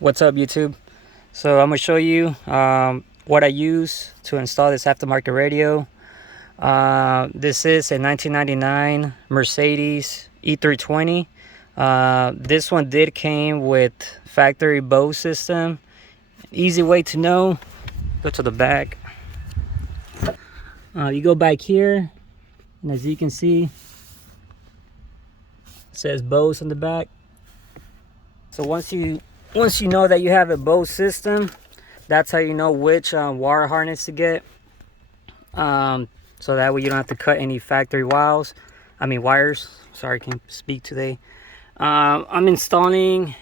What's up, YouTube? So I'm gonna show you what I use to install this aftermarket radio. This is a 1999 Mercedes E320. This one did came with factory BOSE system. Easy way to know, go to the back. You go back here, and as you can see, it says BOSE on the back. So once you know that you have a BOSE system, that's how you know which wire harness to get. So that way you don't have to cut any factory wires. Sorry, I can't speak today. I'm installing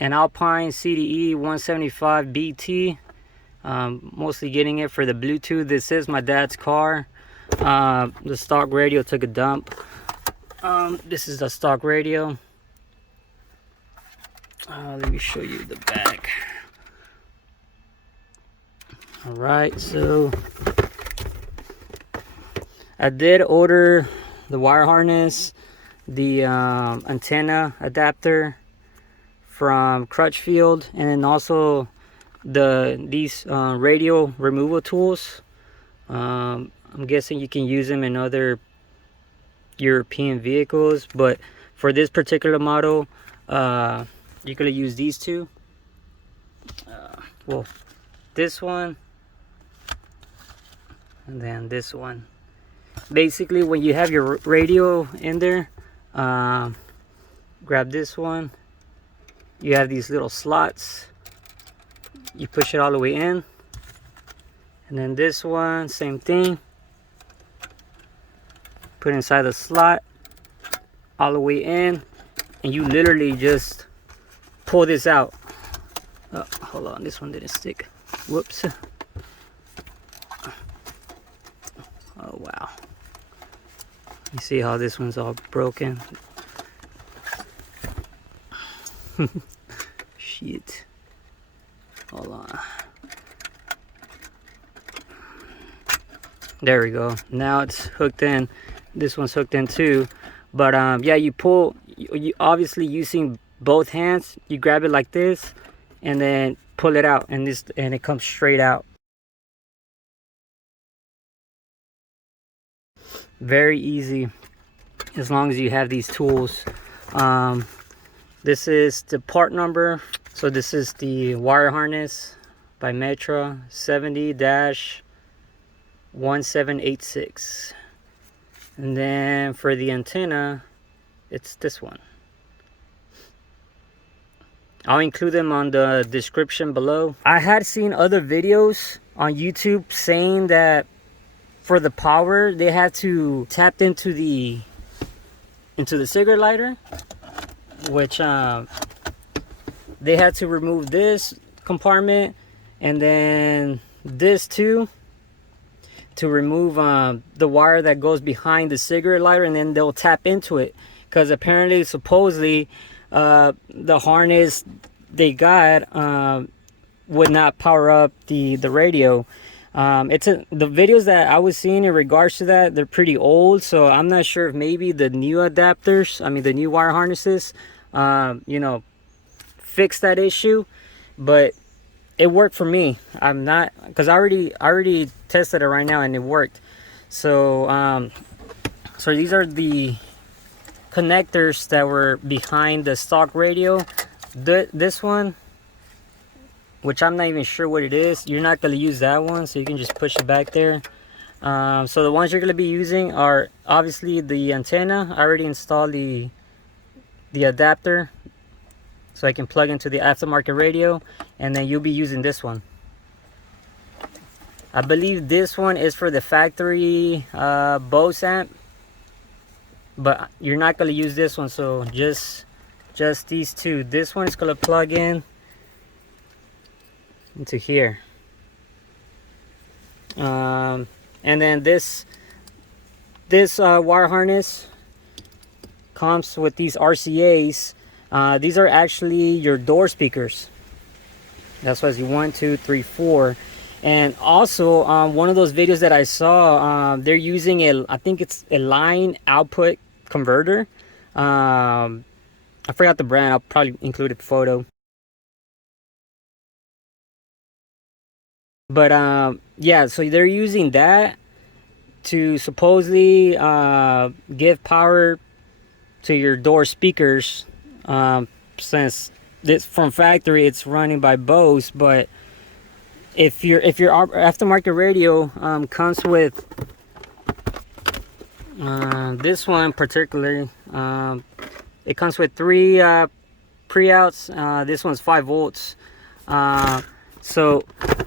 an Alpine CDE 175 BT. Mostly getting it for the Bluetooth. This is my dad's car. The stock radio took a dump. This is the stock radio. Let me show you the back. Alright, so I did order the wire harness, the antenna adapter from Crutchfield, and then also these radio removal tools. I'm guessing you can use them in other European vehicles, but for this particular model, you're gonna use these two. Well, this one and then this one. Basically, when you have your radio in there, grab this one. You have these little slots. You push it all the way in, and then this one, same thing. Put inside the slot, all the way in, and you literally just pull this out. Oh, hold on, this one didn't stick. Whoops. Oh wow. You see how this one's all broken? Shit. Hold on. There we go. Now it's hooked in. This one's hooked in too. But yeah, you pull, you obviously using both hands, you grab it like this and then pull it out, and it comes straight out. Very easy as long as you have these tools. This is the part number. So this is the wire harness by Metra 70-1786. And then for the antenna, it's this one. I'll include them on the description below. I had seen other videos on YouTube saying that for the power, they had to tap into the cigarette lighter, which they had to remove this compartment and then this too, to remove the wire that goes behind the cigarette lighter, and then they'll tap into it, because apparently, supposedly, the harness they got would not power up the radio. The videos that I was seeing in regards to that, they're pretty old, so I'm not sure if maybe the new adapters, the new wire harnesses, fix that issue. But it worked for me. Because I already tested it right now and it worked. So so these are the connectors that were behind the stock radio. This one, which I'm not even sure what it is, you're not going to use that one, so you can just push it back there. So the ones you're going to be using are obviously the antenna. I already installed the adapter, so I can plug into the aftermarket radio, and then you'll be using this one. I believe this one is for the factory BOSE amp, but you're not going to use this one, so just these two. This one is going to plug in into here, and then this wire harness comes with these RCAs. These are actually your door speakers. That's why it's 1, 2, 3, 4. And also, one of those videos that I saw, they're using I think it's a line output converter. I forgot the brand. I'll probably include a photo. But yeah, so they're using that to supposedly give power to your door speakers, since this from factory it's running by Bose. But if your aftermarket radio comes with this one particularly, it comes with 3 pre-outs. This one's 5 volts. So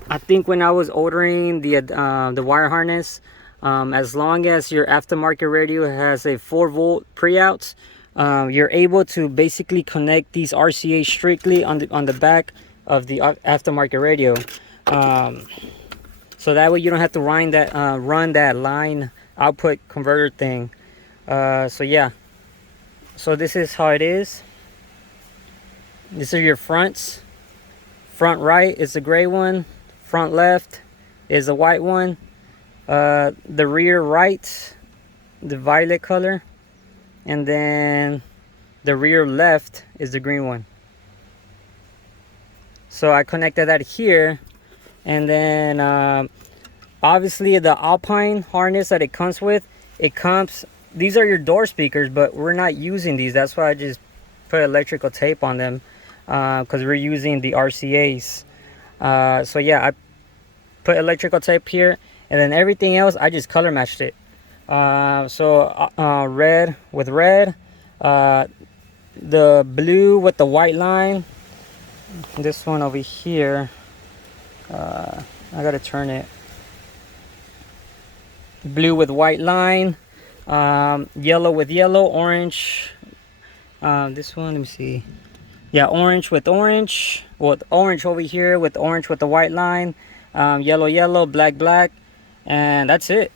I think when I was ordering the wire harness, as long as your aftermarket radio has a 4-volt pre-out, you're able to basically connect these RCA strictly on the back of the aftermarket radio. So that way you don't have to run that line output converter thing. So yeah, so this is how it is. These are your fronts. Front right is the gray one, front left is the white one, the rear right, the violet color, and then the rear left is the green one. So I connected that here, and then obviously the Alpine harness that it comes with, these are your door speakers, but we're not using these. That's why I just put electrical tape on them, because we're using the RCAs. So yeah, I put electrical tape here, and then everything else I just color matched it. So red with red, the blue with the white line. This one over here, I gotta turn it. Blue with white line, yellow with yellow, orange. This one, let me see. Yeah, orange with orange, with orange over here, with orange with the white line, yellow yellow, black black, and that's it.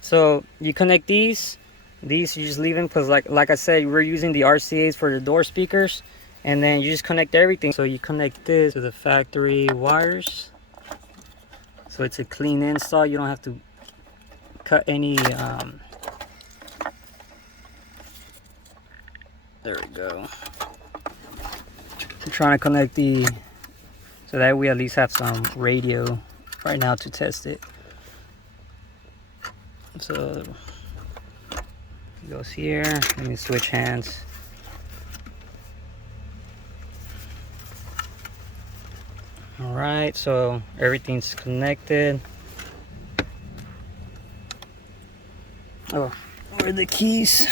So you connect these you just leave them, because like I said, we're using the RCAs for the door speakers, and then you just connect everything. So you connect this to the factory wires, so it's a clean install. You don't have to cut any there we go. I'm trying to connect so that we at least have some radio right now to test it. So it goes here. Let me switch hands. All right, so everything's connected. Oh, where are the keys?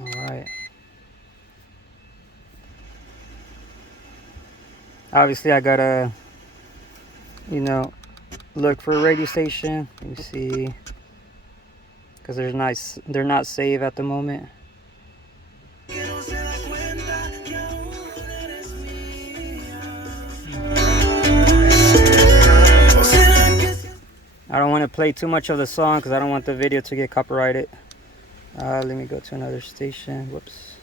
Alright. Obviously I gotta, look for a radio station. Let me see. Because they're not safe at the moment. I don't want to play too much of the song because I don't want the video to get copyrighted. Let me go to another station. Whoops.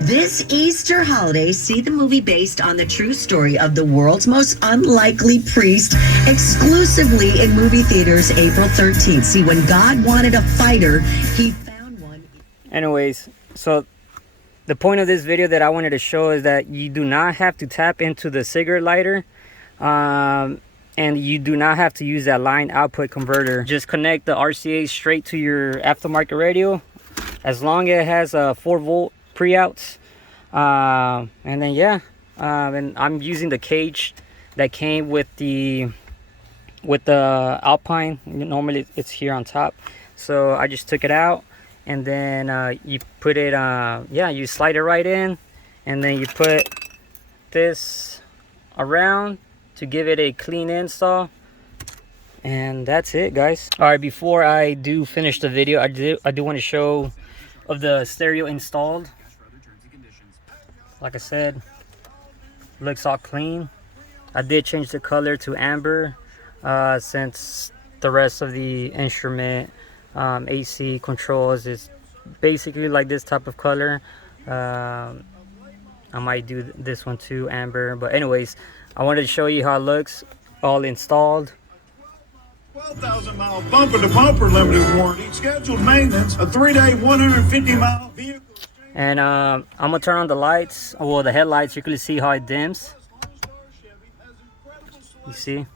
This Easter holiday, see the movie based on the true story of the world's most unlikely priest, exclusively in movie theaters April 13th. See, when God wanted a fighter, he found one. Anyways, so the point of this video that I wanted to show is that you do not have to tap into the cigarette lighter, and you do not have to use that line output converter. Just connect the RCA straight to your aftermarket radio, as long as it has a 4-volt pre-outs, and then yeah, and I'm using the cage that came with the Alpine. Normally it's here on top, so I just took it out, and then you put it you slide it right in, and then you put this around to give it a clean install, and that's it, guys. All right, before I do finish the video, I do want to show of the stereo installed. Like I said, looks all clean. I did change the color to amber, since the rest of the instrument, AC controls, is basically like this type of color. I might do this one too, amber. But anyways, I wanted to show you how it looks all installed. 12,000-mile bumper-to-bumper limited warranty, scheduled maintenance, a 3-day 150-mile vehicle. And I'm gonna turn on the lights. Well, the headlights. You can see how it dims. You see?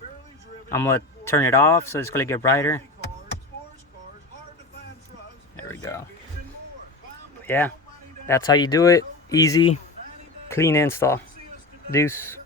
I'm gonna turn it off so it's gonna get brighter. There we go. Yeah, that's how you do it. Easy, clean install. Deuce.